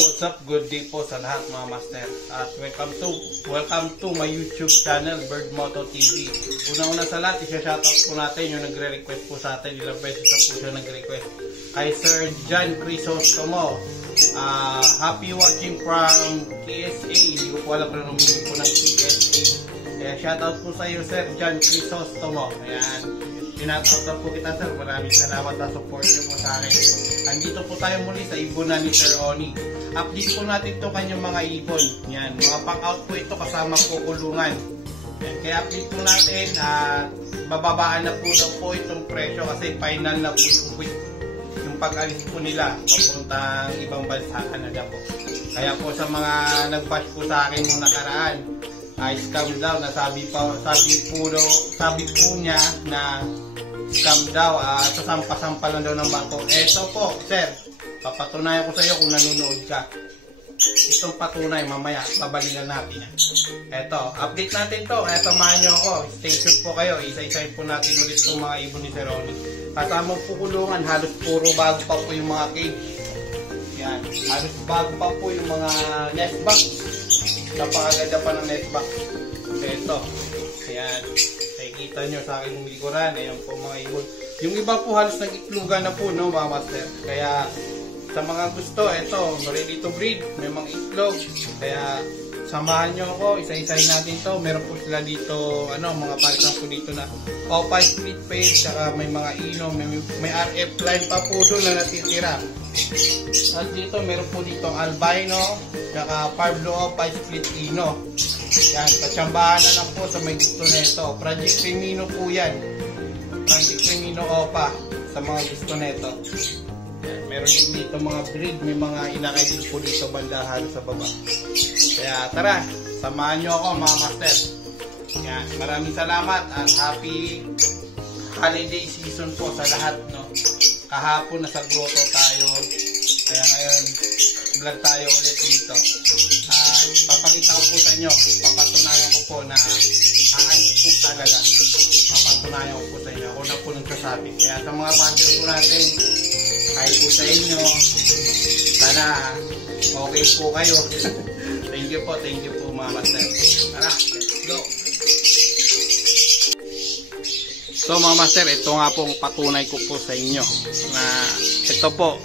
what's up? Good day po sa lahat mga master. At welcome to my YouTube channel, Bird Moto TV. Una-una sa lahat, isa-shoutout po natin yung nagre-request po sa atin. Ilang beses na po siya nag-request. Kay Sir John Crisostomo. Happy watching from KSA. Hindi ko po alam kung namimili po ng KSA. Kaya shoutout po sa iyo, Sir John Crisostomo. Ayan. Tinatawag po kita, sir. Maraming salamat sa support nyo po sa akin. Andito po tayo muli sa ibunan ni Sir Oni. Update po natin ito kanyang mga ibon. Yan, mga pang-out po ito kasama po kulungan. Yan, kaya update po natin at bababaan na po daw po itong presyo kasi final na po yung pag-alis po nila papuntang ibang bansa, Canada po. Kaya po sa mga nag-bash po sa akin nung nakaraan, scam daw, sabi po niya na scam daw, sasampa-sampa lang daw ng bato. Eto po, sir, papatunayan ko sa iyo kung nanonood ka. Itong patunay, mamaya, babalikan natin yan. Eto, update natin to. Kaya samahan nyo ako. Stay tuned po kayo. Isa-isahin po natin ulit itong mga ibon ni Sir Oni. Kasamang pukulungan, halos puro bago pa po yung mga cage. Yan, halos bago pa po yung mga nest box. Napakaganda pa ng nest box. Eto, ayan. Kita nyo sa aking likuran, ayan po mga ibon. Yung iba po halos nag-itlugan na po, no, mga master. Kaya sa mga gusto, eto, ready to breed, may mga itlog. Kaya samahan nyo ako, isa-isahin natin to. Meron po sila dito, mga palitan po dito na Popeye split page, saka may mga ino, may RF line pa po doon na natitira. At dito, meron po dito albino, saka Pablo Opeye split ino. Yan, patsambahan na lang po sa may gusto nito. Project Remino po yan. Project Remino Opa sa mga gusto nito. Yan, meron din dito mga breed. May mga inakay din po dito bandahan sa baba. Kaya tara, samahan nyo ako mga master. Yan, maraming salamat at happy holiday season po sa lahat, no. Kahapon nasa grotto tayo. Kaya ngayon vlog tayo ulit dito. Papakita ko po sa inyo, papatunayan ko po na aanis po talaga. Papatunayan ko po sa inyo, ako na po nagsasabi. Kaya sa mga fans po natin, kahit po sa inyo, sana okay po kayo. Thank you po mga master. Tara, let's go! So mga master, ito nga pong patunay ko po sa inyo na ito po,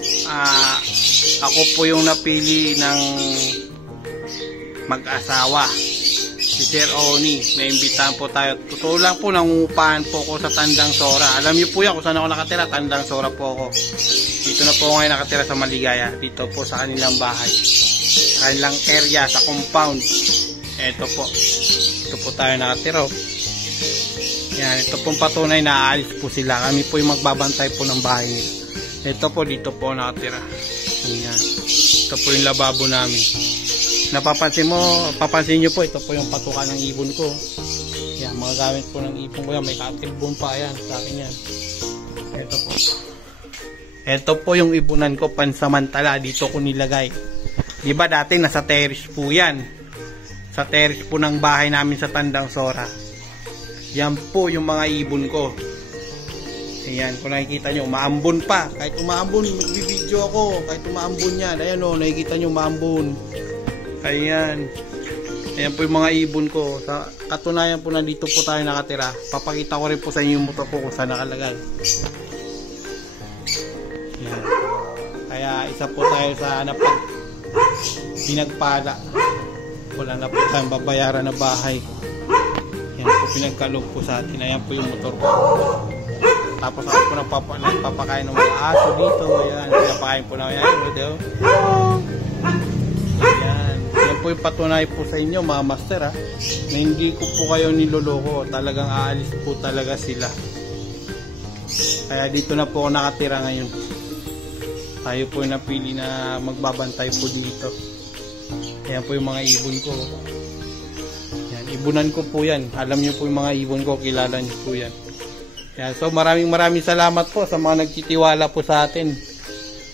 ako po yung napili ng mag-asawa, si Sir Oni. Naimbitahan po tayo. Totoo lang po, nangungupahan po ako sa Tandang Sora. Alam niyo po yan kung saan ako nakatira. Tandang Sora po ako. Dito na po ngayon nakatira sa Maligaya. Dito po sa kanilang bahay, sa kanilang area, sa compound. Ito po, ito po tayo nakatira. Yan, ito pong patunay na aalis po sila. Kami po yung magbabantay po ng bahay nila. Ito po, dito po nakatira. Yan. Ito po yung lababo namin. Papansin nyo po, ito po yung patukan ng ibon ko. Yan, mga gamit po ng ibon ko yan. May katilbon pa yan sa akin yan. Ito po. Ito po yung ibunan ko pansamantala. Dito ko nilagay. Diba dati nasa terrace po yan. Sa terrace po ng bahay namin sa Tandang Sora. Yan po yung mga ibon ko. Ayan, kung nakikita nyo, umaambon pa. Kahit umaambon, magbibideo ako. Kahit umaambon yan. Ayan o, nakikita nyo umaambon. Ayan. Ayan po yung mga ibon ko. Sa katunayan po, nandito po tayo nakatira. Papakita ko rin po sa inyo yung motor ko kung saan nakalagay. Ayan. Kaya isa po tayo sa pinagpala. Wala na po tayong babayaran na bahay. Ayan po, pinagkalog po sa atin. Ayan po yung motor ko. Tapos ako po nagpapakain ng mga aso dito. Ayan, pinapakain po na yan. Ayan. Yan po yung patunay po sa inyo mga master, na hindi ko po kayo niloloko. Talagang aalis po talaga sila. Kaya dito na po ako nakatira ngayon. Tayo po yung napili na magbabantay po dito. Ayan po yung mga ibon ko. Ayan, ibunan ko po yan. Alam nyo po yung mga ibon ko, kilala nyo po yan. Yan, so maraming salamat po sa mga nagtitiwala po sa atin.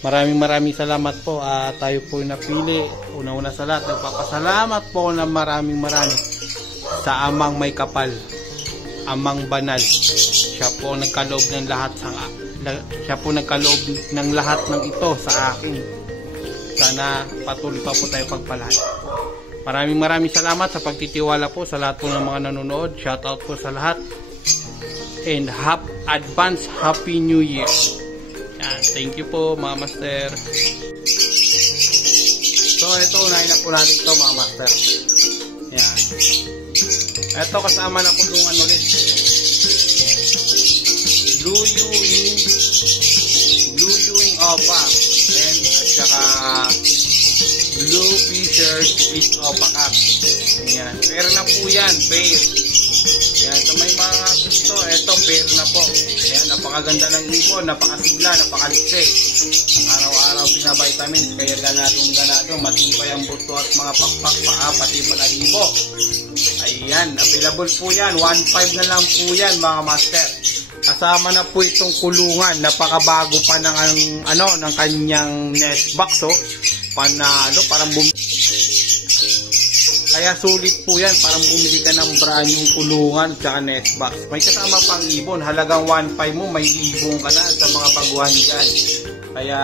Maraming salamat po. Tayo po yung napili. Una-una sa lahat, nagpapasalamat po na maraming sa Amang May Kapal, Amang Banal. Siya po nagkaloob ng lahat ng ito sa akin. Sana patuloy pa po tayo pagpalain. Maraming salamat sa pagtitiwala po sa lahat po ng mga nanonood. Shout out po sa lahat. And advance Happy New Year. Yan, thank you po mga master. So ito, unahin na po natin ito mga master. Yan. Ito kasama na kulungan ulit. Blue Ewing Opa. And at saka Blue Fisher Split Opa Cat. Yan. Pair na po yan. Pair. Yan. So may mga gusto. Ito, pair na po. Yan. Napakaganda ng ibon. Napakasigla. Napakaliksi. Araw-araw binavitamins. Kaya ganadong matibay ang buto at mga pakpak paa. Pati balahibo. Ayan. Available po yan. 1.5 na lang po yan mga master. Kasama na po itong kulungan. Napakabago pa ng kanyang nest box. Oh. Panalo, parang kaya sulit po yan, parang bumili ka ng brand yung kulungan tsaka nest box. May kasama pang ibon, halagang 1.5 mo, may ibon ka na sa mga baguhan dyan. Kaya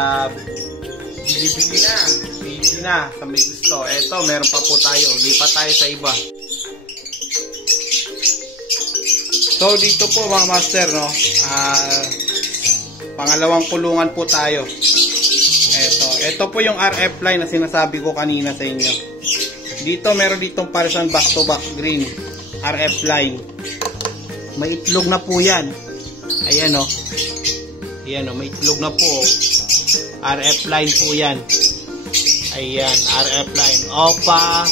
bili na sa may gusto. Eto, meron pa po tayo, lipat tayo sa iba. So dito po mga master, no, pangalawang kulungan po tayo. Ito po yung RF line na sinasabi ko kanina sa inyo. Dito meron ditong Parson back to back green RF line. May itlog na po yan. Ayan o. Ayan o, may itlog na po. RF line po yan. Ayan, RF line. Opa,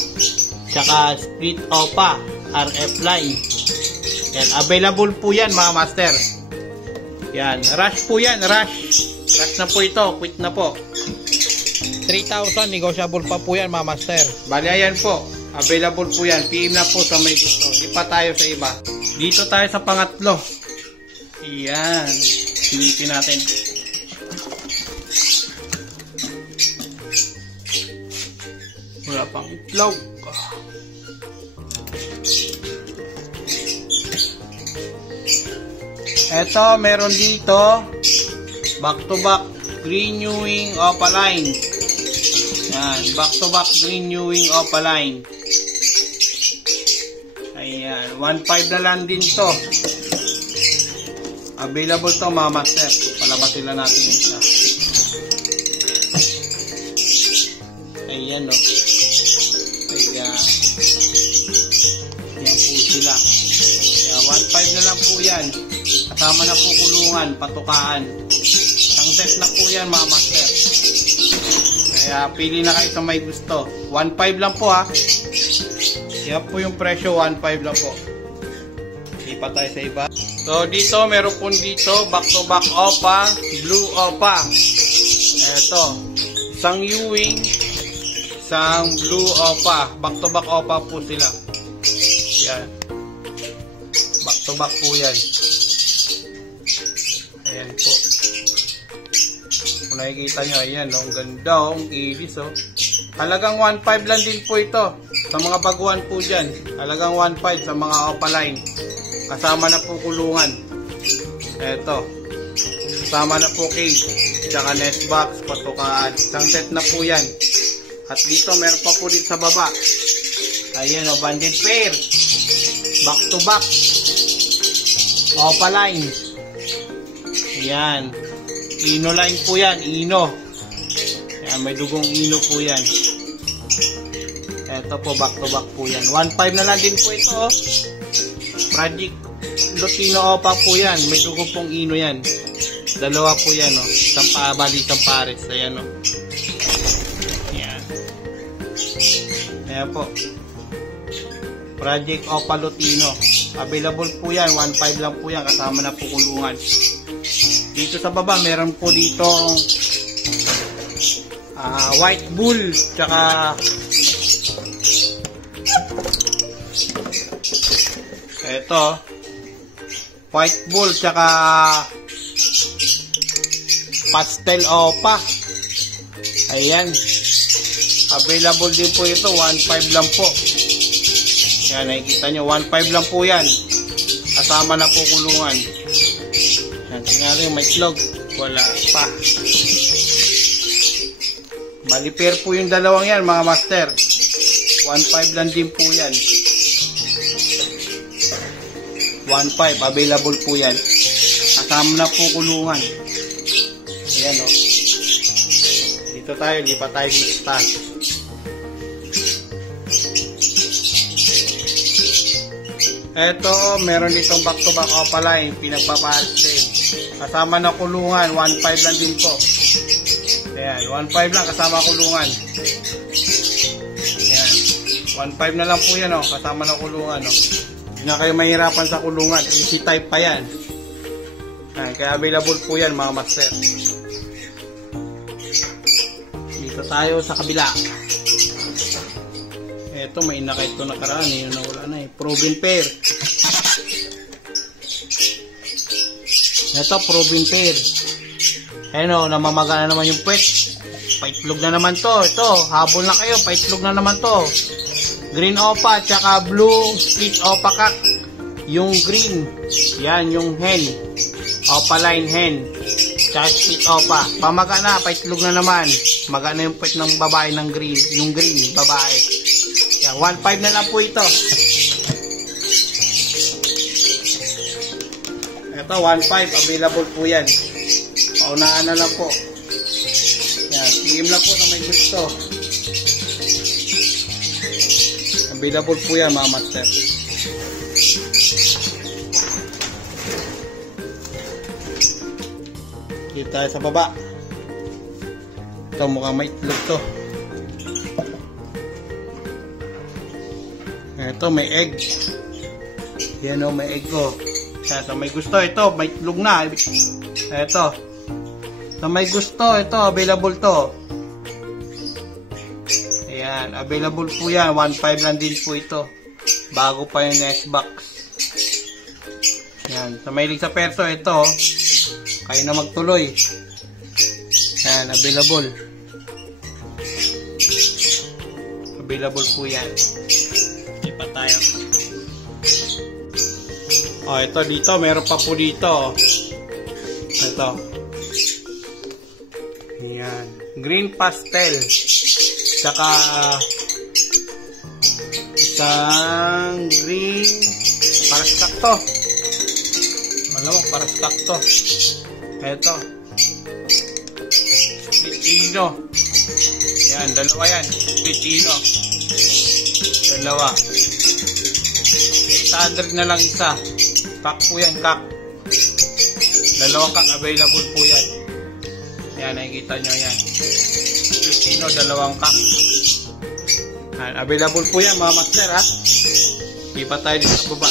tsaka split opa. RF line. Yan, available po yan mga master. Yan, rush po yan, rush. Rush na po ito, quit na po. 3,000, negotiable pa po yan mga master. Bali ayan po, available po yan. PM na po sa may gusto. Ipa tayo sa iba. Dito tayo sa pangatlo. Yan, silipin natin. Wala pang itlog. Eto, meron dito back to back green Ewing Opaline. Yan, back to back green Ewing Opaline. Ayan, 1.5 na lang din to. Available to mga master. Palabasin lang natin yung isa. Ayan o. Ayan. Yan po sila. Ayan, 1.5 na lang po yan. Kasama na po kulungan, patukaan. Ang set na po yan mga master. Kaya pili na kayo sa may gusto. 1.5 lang po ha. Yan po yung presyo, 1.5 lang po. Ipa tayo sa iba. So dito, meron po dito, back to back opa, blue opa. Eto, isang Ewing, isang blue opa. Back to back opa po sila. Yan. Back to back po yan. Ayan po. Kung nakikita nyo, ayan, ang ganda, ang kilis, oh. Halagang 1.5 lang din po ito. Sa mga baguhan po dyan. Halagang 1.5 sa mga opaline. Kasama na po kulungan. Eto. Kasama na po cage. Tsaka nest box, patukaan. Isang set na po yan. At dito, meron pa po dito sa baba. Ayan, oh, banded pair. Back to back. Opaline. Yan. Ino line po yan. Ino. Yan, may dugong ino po yan. Ito po, back to back po yan. 1.5 na lang din po ito. Oh. Project Lutino Opa po yan. May dugong pong ino yan. Dalawa po yan. Oh. Isang pares. Ayan. Oh. Yan. Ayan po. Project Opa Lutino. Available po yan. 1.5 lang po yan. Kasama na po kulungan. Dito sa baba, meron po dito white bull, tsaka ito, white bull, tsaka pastel opa. Ayan. Available din po ito. 1.5 lang po. Yan, nakikita nyo. 1.5 lang po yan. Kasama na po kulungan. Tingnan rin, may itlog. Wala pa. Bali pair po yung dalawang yan mga master. 1.5 lang din po yan. 1.5 available po yan. Kasama na po kulungan. Ayan o. Dito tayo, lipat tayo dito sa taas. Eto, meron ditong back to back opaline, pinagpapalit din. Kasama na kulungan, 1.5 lang din po. Ayan, 1.5 lang kasama kulungan. Ayan, 1.5 na lang po yan o, kasama na kulungan o. Hindi na kayo mahirapan sa kulungan, easy type pa yan. Ayan, kaya available po yan mga master. Dito tayo sa kabila. Eto, may inakit ito nakaraan eh, yung nawala na eh. Proven pair. Eto, proven pair. Ayan o, namamaga na naman yung puwet. Paitlog na naman to. Ito, habol na kayo, paitlog na naman to. Green opa, tsaka blue split opa kak. Yung green, yan, yung hen. Opaline hen. Tsaka split opa. Pamaga na, paitlog na naman. Maga na yung puwet ng babae ng green. Yung green, babae. Yan, 1.5 na lang po ito. Ito, 1.5. Available po yan. Paunaan na lang po. Yan, tingin lang po sa may gusto. Available po yan mga master. Dito tayo sa baba. Ito, mukhang may itlog to. Ito, may egg. Yan o, may egg ko. Sa may gusto, ito, may itlog na. Ito. Sa may gusto, ito, available to. Ayan, available po yan. 1.5 lang din po ito. Bago pa yung next box. Ayan, sa may sa perso, ito. Kayo na magtuloy. Ayan, available. Available po yan. Lipat tayo. Oh, ito dito, meron pa po dito. Ito. Ayan. Green pastel. Tsaka isang green paraskak to. Malamang paraskak to. Ito. Split-ino. Ayan, dalawa yan. Split-ino. Dalawa. 800 na lang isa. Kak po yan, kak. Dalawang kak available po yan. Ayan, nakikita nyo yan. Split-ino, dalawang kak. Ayan, available po yan mga master ha. Ipa tayo dito sa baba.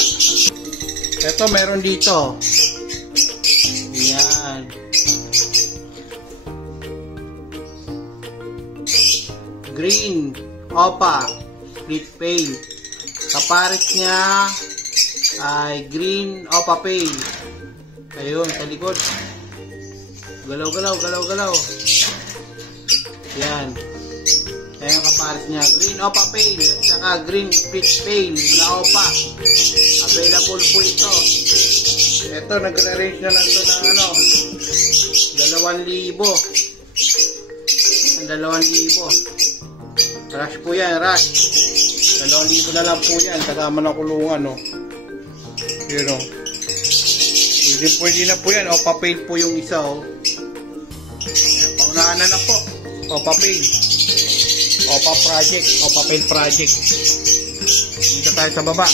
Ito, meron dito. Ayan. Green opa split pale. Kaparit niya ay green opa pale. Ayun, sa likod. Galaw, galaw, galaw, galaw. Yan. Ayan ang kaparit niya. Green opa pale at saka green split pale na opa. Available po ito. Ito, nagre-range na lang ito ng ano, 2,000. Ang 2,000. Rush po yan, rush. 2,000 na lang po yan. Kasama na kulungan, no. Yun, no. Pwede na po yan. O, papel po yung isa, oh. Yan, paunahan na lang po. O, papel. O, pa-project. O, papel project. Dito tayo sa baba.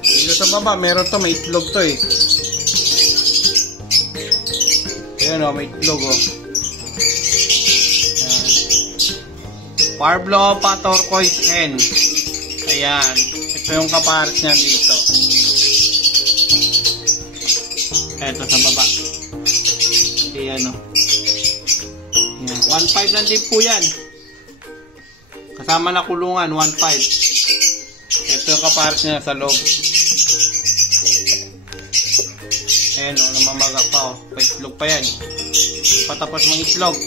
Dito sa baba, meron to. May itlog to, eh. Ayan, o. May itlog, oh. Parblo pa turquoise hen. Ayan. Ito yung kapares niyan dito. Ito sa baba. Ayan o. 1.5 lang din po yan. Kasama na kulungan. 1.5. Ito yung kapares niya sa loob. Ayan o. Namamaga pa o. Paitlog pa yan. Patapos mga itlog.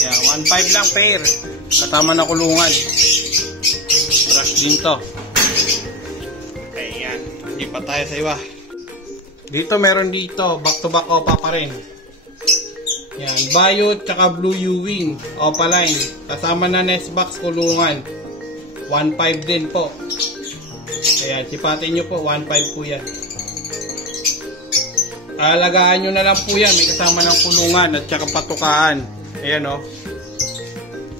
Ayan. 1.5 lang pair. Kasama na kulungan. Brush din to. Ayan. Hindi pa tayo sa iba. Dito meron dito. Back to back opa pa rin. Yan, Bio tsaka Blue Ewing, Opaline. Kasama na nest box kulungan. 1.5 din po. Ayan, sipatin nyo po, 1.5 po yan. Alagaan nyo na lang po yan, may kasama ng kulungan at tsaka patukaan. Ayan o.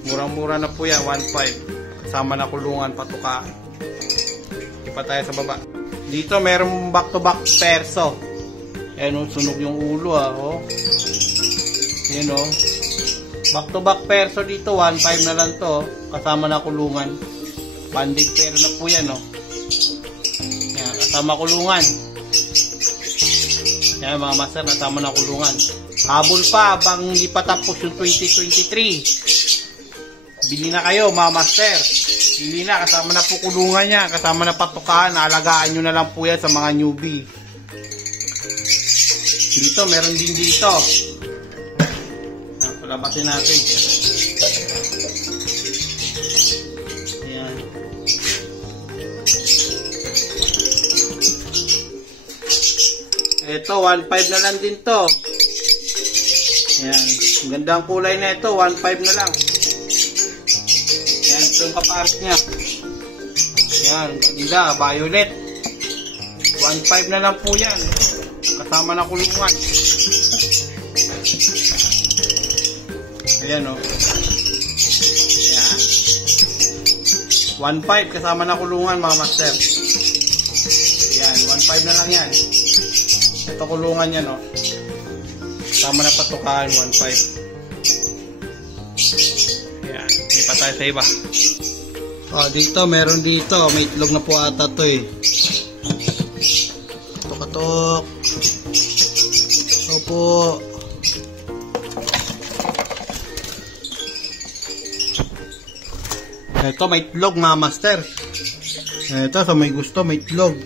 Murang-mura na po yan, 1.5. Kasama na kulungan, patukaan. Ipa tayo sa baba. Dito merong back-to-back perso. Ayan o, sunog yung ulo o. Ayan o. Back-to-back perso dito, 1.5 na lang to. Kasama na kulungan. Banded pero na po yan o. Ayan, kasama kulungan. Ayan mga master, kasama na kulungan. Habol pa, habang hindi pa tapos yung 2023. Bili na kayo mga master. Bili na, kasama na po kulungan niya. Kasama na patukaan, alagaan nyo na lang po yan sa mga newbie. Dito, meron din dito. Palabasin natin. Ayan. Ito, 1.5 na lang din to. Ayan. Ang ganda ang kulay na ito, 1.5 na lang. Ayan, ito yung kapares niya. Ayan, ganda, violet. 1.5 na lang po yan. Kasama na kulungan. Ayan o. Ayan. 1.5 kasama na kulungan mga master. Ayan, 1.5 na lang yan. Ito kulungan yan o. Kasama na patukaan, 1.5. Ayan, hindi pa tayo sa iba. O, dito, meron dito. May itlog na po ata to eh. Katok. Opo. Ito may itlog mga master. Ito sa may gusto may itlog.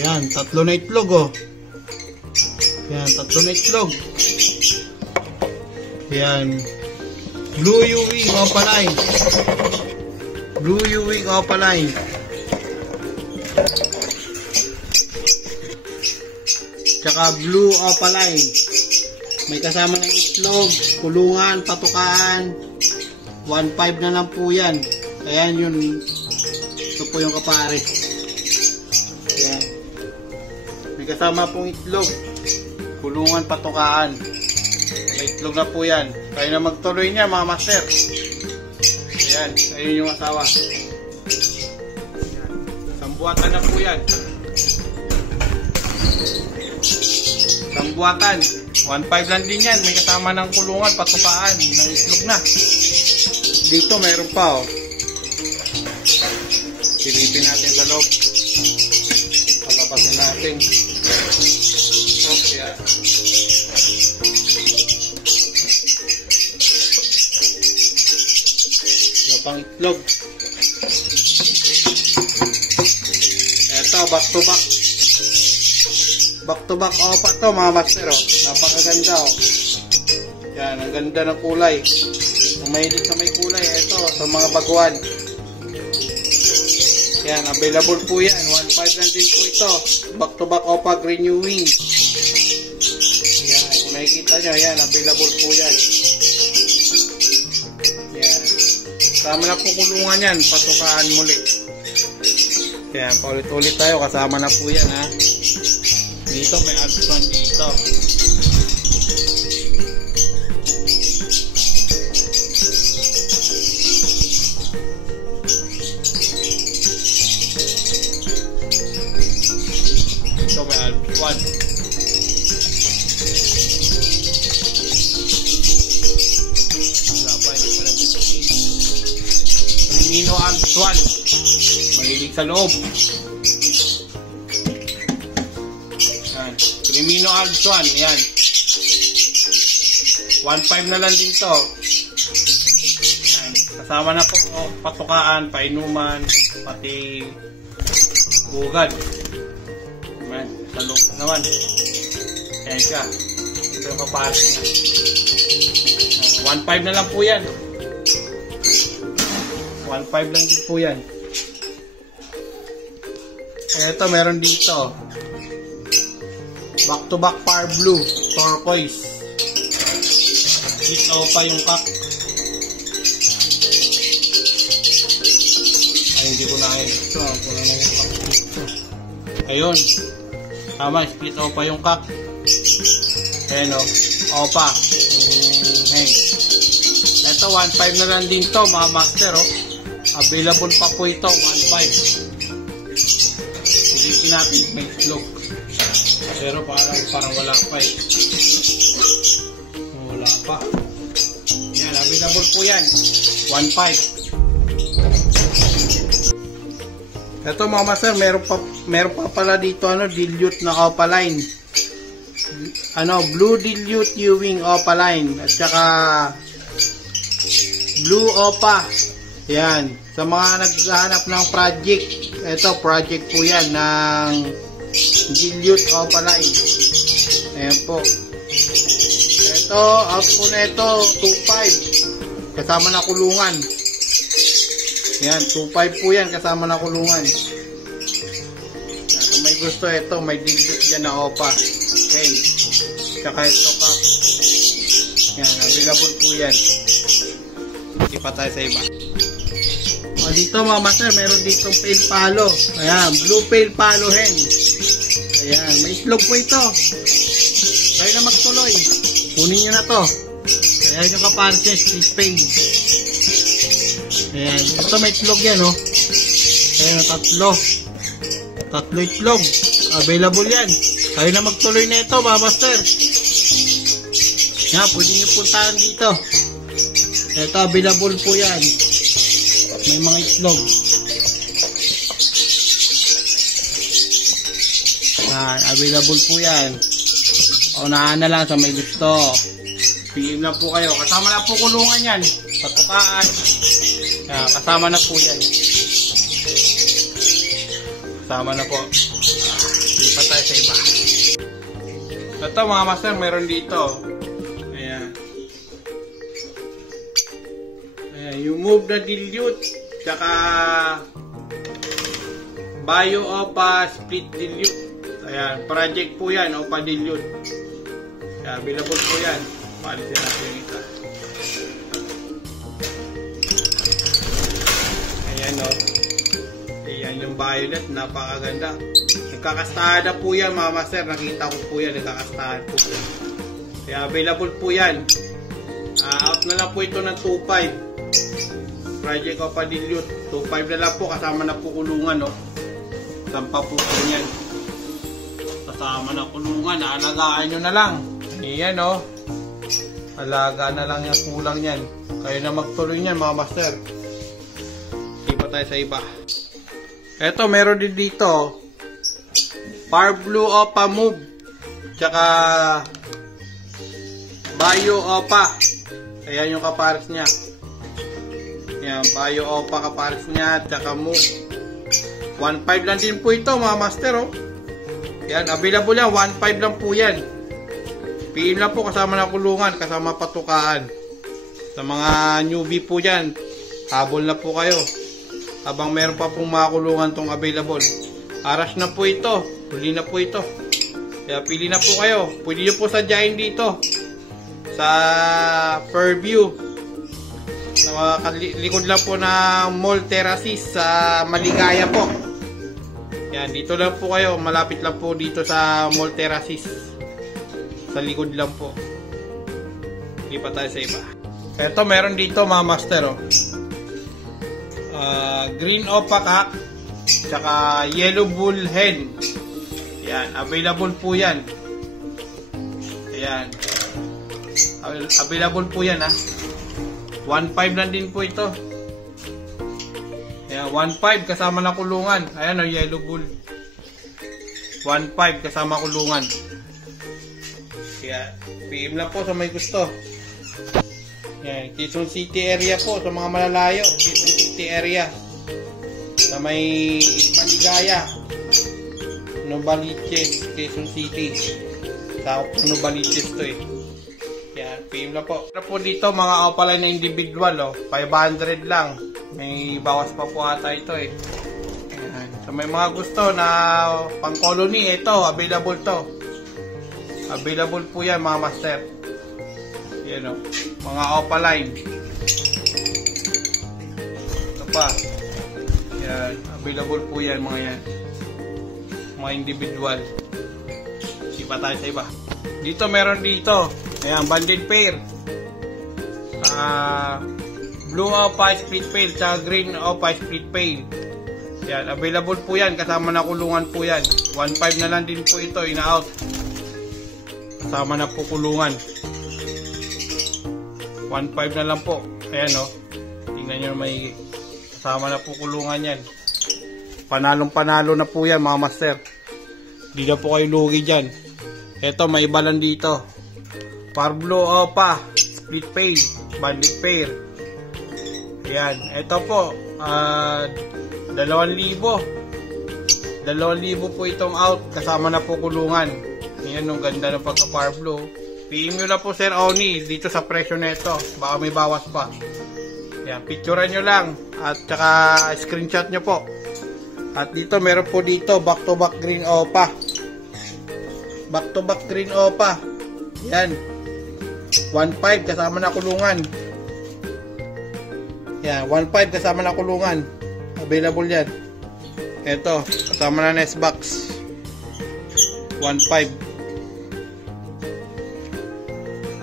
Yan, 3 na itlog oh. Yan, 3 na itlog. Yan. Blue Ewing Opaline. Blue Ewing Opaline. Tsaka Blue Opaline. May kasama ng itlog, kulungan, patukaan. 1.5 na lang po yan. Ayan yun. Ito po yung kapares. Ayan. May kasama pong itlog, kulungan, patukaan. May itlog na po yan. Kaya na magtuloy niya mga master. Ayan. Ayun yung asawa. Ayan. Sambuatan na po yan. Sambuatan. 1.5 lang din yan. May kasama ng kulungan, patukaan, ng itlog na. Dito mayroon pa oh. Silipin natin sa loob. Palabasin natin. Okay. Ito pang itlog. Ito back to back. Back to back opa to mga master oh. Napakaganda oh. Yan, ang ganda ng kulay. Kung mahilig sa may kulay, ito sa mga baguan. Yan, available po yan. 1.5 lang din po ito. Back to back opa green ewing. Yan, kung nakikita nyo, yan, available po yan. Yan. Kasama na po kulungan yan. Patukaan muli. Yan, paulit-ulit tayo. Kasama na po yan ha. Dito may alpson dito. Dito may alpson. Nino alpson. Mahilig sa loob. Crimino Alpson, yan. 1.5 na lang din to. Yan. Kasama na po patukaan, painuman, pati bugad. Yan. Sa loob naman. Yan siya. Ito yung kapares niya. 1.5 na lang po yan. 1.5 lang din po yan. Ito, meron dito. Back to back par blue, turquoise. split opa yung cock. Ay, hindi ko na ayun ito. Ako na lang yung cock dito. Ayun. Tama, split opa yung cock. Ayan o. Opa. Hen. Ito, 1.5 na lang din to mga master o. Available pa po ito, 1.5. Silipin natin may itlog. Pero parang wala pa eh. Wala pa. Yan, available po yan. 1.5. Ito mga master, meron pa pala dito dilute na opaline. Blue dilute Ewing opaline. At saka blue opa. Yan. Sa mga naghahanap ng project, ito project po yan ng dilute opaline. Ayan po. Ito, out po na ito, 2.5. Kasama na kulungan. Yan, 2.5 po yan, kasama na kulungan. Kung may gusto ito, may dilute dyan na opa. Ayan. Tsaka ito pa. Yan, available po yan. Hindi pa tayo sa iba. O, dito mga master, meron ditong pale palo. Ayan, blue pale palo hen. Ayan, may itlog po ito. Tayo na magtuloy. Kunin nyo na to. Ayan yung kaparses, please pay. Ayan, ito may itlog yan oh. Ayan, tatlo itlog. Available yan. Tayo na magtuloy na ito mga master. Yan, pwede nyo puntahan dito. Ito, available po yan. May mga itlog. Yan, available po yan. Unahan na lang sa may gusto. PM na po kayo. Kasama na po kulungan yan. Patukaan. Yan, kasama na po yan. Kasama na po. Hindi pa tayo sa iba. Ito mga master, meron dito. Ayan. Ayan, yung move na dilute. Tsaka bio opa split dilute. Ayan, project po yan, opa dilute. Ayan, available po yan. Palitin natin yung isa. Ayan o. Ayan yung violet, napakaganda. Nagkakastada po yan mga master, nakita ko po yan, nagkakastada po yan. Kaya available po yan. Out na lang po ito ng 2.5. Project opa dilute. 2.5 na lang po, kasama na po kulungan o. Sampa po po yan. Kasama na kulungan, alagaan nyo na lang. Ayan o. Alaga na lang yung kulang yan. Kayo na magtuloy yan mga master. Hindi pa tayo sa iba. Eto, meron din dito. Par blue opa move. Tsaka bio opa. Ayan yung kapares niya. Ayan, bio opa kapares niya. Tsaka move. 1.5 lang din po ito mga master oh. Yan, available yan. 1.5 lang po yan. PM lang po, kasama na kulungan, kasama patukaan. Sa mga newbie po dyan, habol na po kayo. Habang meron pa pong mga kulungan tong available. Aras na po ito. Huli na po ito. Kaya pili na po kayo. Pwede nyo po sadyain dito. Sa Fairview. Sa likod lang po ng Mall Terraces sa Maligaya po. Yan, dito lang po kayo. Malapit lang po dito sa Mall Terraces. Sa likod lang po. Hindi pa tayo sa iba. Ito, meron dito mga master oh. Green opa cock. Tsaka yellow bull hen. Yan, available po yan. Ayan. Available po yan ha. 1.5 lang din po ito. Ayan, 1.5 kasama na kulungan. Ayan o, yellow bull. 1.5 kasama kulungan. Kaya, PM lang po sa may gusto. Yan, Quezon City area po, sa mga malalayo. Quezon City area. Sa may Maligaya. Novaliches, Quezon City. Sa Novaliches to eh. Yan, PM lang po. Pero po dito, mga opaline na individual, oh, 500 lang. May bawas pa po ata ito eh. Yan. So may mga gusto na pang colony, ito, available to. Available po yan mga master. Yan o. Mga opaline. Ito pa. Yan. Available po yan mga yan. Mga individual. Hindi pa tayo sa iba. Dito meron dito. Ayan, banded pair. Blue opa split pail tsaka green opa split pail. Yan, available po yan. Kasama na kulungan po yan. 1.5 na lang din po ito. Ina-out. Kasama na po kulungan. 1.5 na lang po. Ayan o. Tingnan nyo maigi. Kasama na po kulungan yan. Panalong panalo na po yan mga master. Hindi na po kayo lugi dyan. Ito may iba lang dito. Parblo opa split pail. Banded pair. Ayan. Ito po. 2,000. 2,000 po itong out. Kasama na po kulungan. Ayan, ang ganda ng pagka-parblo. PM nyo lang po Sir Oni dito sa presyo neto. Baka may bawas pa. Ayan, picturean nyo lang. At saka screenshot nyo po. At dito meron po dito back to back green opa. Back to back green opa. Ayan. 1.5 kasama na kulungan. Ayan, 1.5 kasama na kulungan. Available yan. Ito, kasama na nest box. 1.5.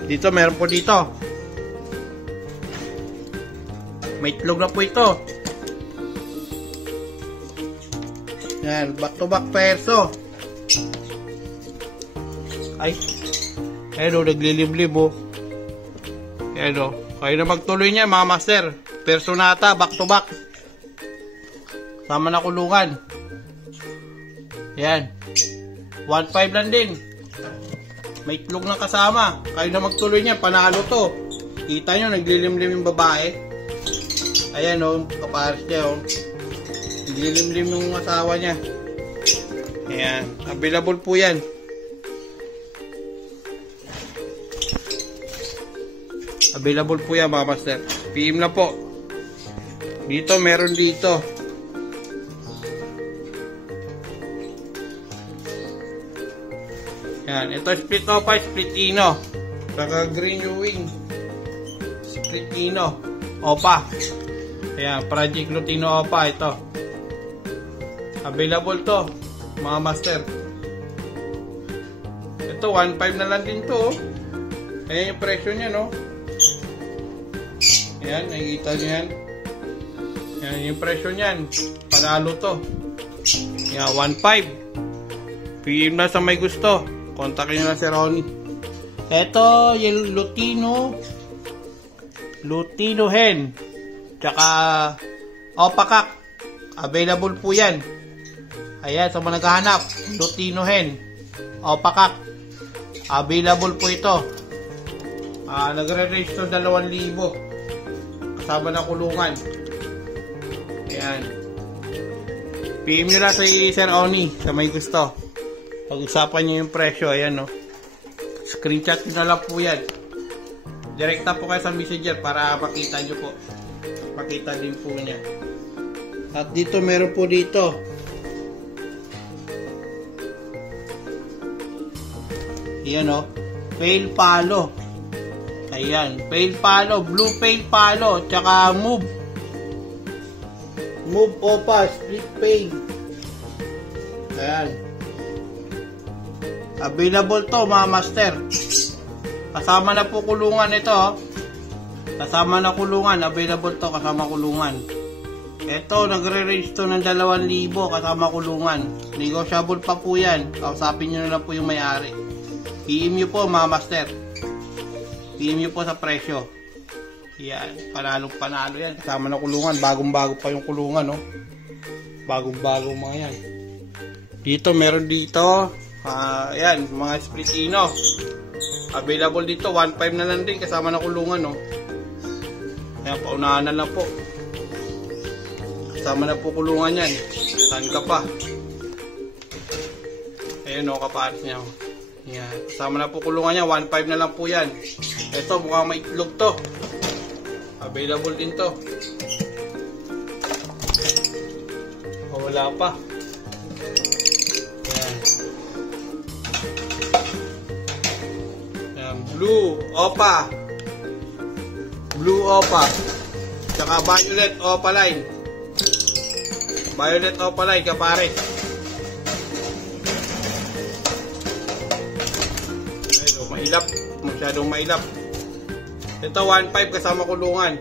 Dito, meron po dito. May itlog na po ito. Yan, back to back perso. Ay. Ayan o, nagliliblib o. Ayan o. Kayo na magtuloy niya mga master. Personata, back to back. Sama na kulungan. Ayan. 1.5 lang din. May itlog na kasama. Kayo na magtuloy niya. Panalo to. Kita nyo, naglilimlim yung babae. Ayan o, kapares niya o. Naglilimlim yung asawa niya. Ayan. Available po yan. Available po yan mga master. PM na po. Dito, meron dito. Yan, ito split opa, split ino. Saka green wing. Split ino. Opa. Ayan, Project Lutino opa ito. Available to, mga master. Ito, 1.5 na lang din to. Ayan yung presyo niya, no? Ayan, nakikita nyo yan. Ayan yung presyo niyan. Panalo to. Ayan, 1.5. PM na sa may gusto. Kontakin nyo na si Ronnie. Ito, yung Lutino hen. Tsaka opakak. Available po yan. Ayan, sa mga naghahanap. Lutino hen. Opakak. Available po ito. Nagre-range to 2,000. Kasama na kulungan. Ayan. PM nyo na sa Sir Oni sa may gusto. Pag-usapan nyo yung presyo, ayan no. Screenshot nyo na lang po yan. Direkta po kayo sa messenger para makita nyo po. Makita din po niya. At dito meron po dito. Ayan no. Pale palo. Ayan. Pale palo. Blue pale palo. Tsaka move. Move opa. Split pale. Ayan. Available to mga master. Kasama na po kulungan ito. Kasama na kulungan. Available to kasama kulungan. Ito nagre-range to ng 2,000 kasama kulungan. Negotiable pa po yan. Kausapin nyo na lang po yung may-ari. PM nyo po mga master. PM nyo po sa presyo. Yan. Panalo yan. Kasama na kulungan. Bagong-bago pa yung kulungan no. Bagong-bago mga yan. Dito meron dito. Ayan, mga splitino. Available dito, 1.5 na lang din kasama na kulungan, no. Ayan, paunahan na lang po. Kasama na po kulungan yan. Saan ka pa? Ayan, no, kapares niya. Ayan, kasama na po kulungan yan, 1.5 na lang po yan. Ito, mukhang may itlog to. Available din to. Wala pa. Blue, opa, blue opa, tsaka violet opaline. Violet opaline kapare. Ayun, mailap, masyadong mailap. Ito 1.5 kasama kulungan.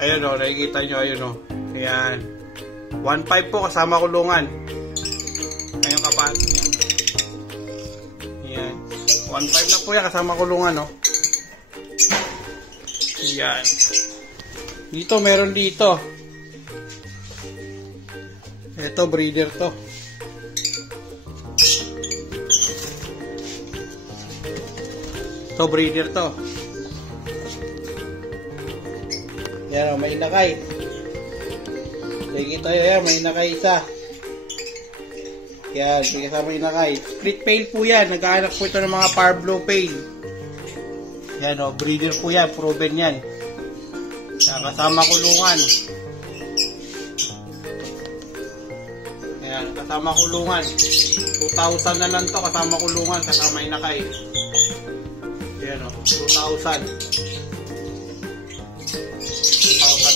Ayun o, nakikita nyo, ayun o. Ayan. 1.5 po kasama kulungan. Ayun kapare niya. Ayan. 1.5 na po yan kasama kulungan o. Ayan. Dito, meron dito. Ito, breeder to. Ito, breeder to. Yan o, may inakay. Sige tayo, yan, may inakay isa. Yan, sige kasama inakay. Split pail po yan. Nag-aanak po ito ng mga Parblo pail. Yan o, breeder po yan. Proven yan. Yan, kasama kulungan. Yan, kasama kulungan. 2,000 na lang to kasama kulungan. Kasama inakay. Yan o, 2,000. 2,000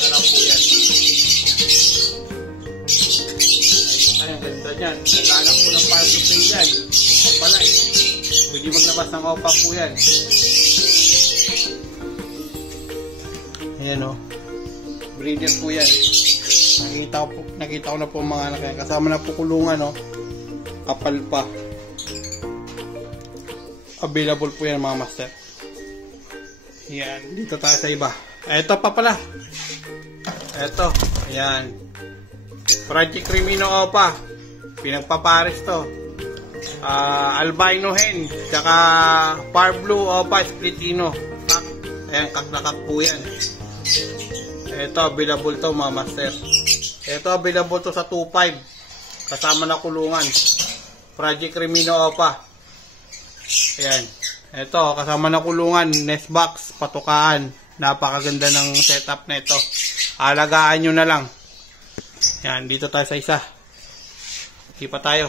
na lang po yan. Ayun, ganda dyan. Nag-aanak po ng Parblo pail yan. Opalay. Pwede maglabas ng opa po yan. Ayan o. Breeder po yan. Nakita ko na po mga anak yan. Kasama na po kulungan o. Kapal pa. Available po yan mga master. Ayan. Dito tayo sa iba. Ito pa pala. Ito. Ayan. Project Crimino Opa. Pinagpapares to. Albino hen. Tsaka Parblo Opa Splitino. Kak. Ayan. Kak na kak po yan. Ito, available to mga master. Ito, available to sa 2.5. Kasama na kulungan. Project Crimino Opa. Ayan. Ito, kasama na kulungan. Nest box, patukaan. Napakaganda ng setup na ito. Alagaan nyo na lang. Ayan, dito tayo sa isa. Hindi pa tayo.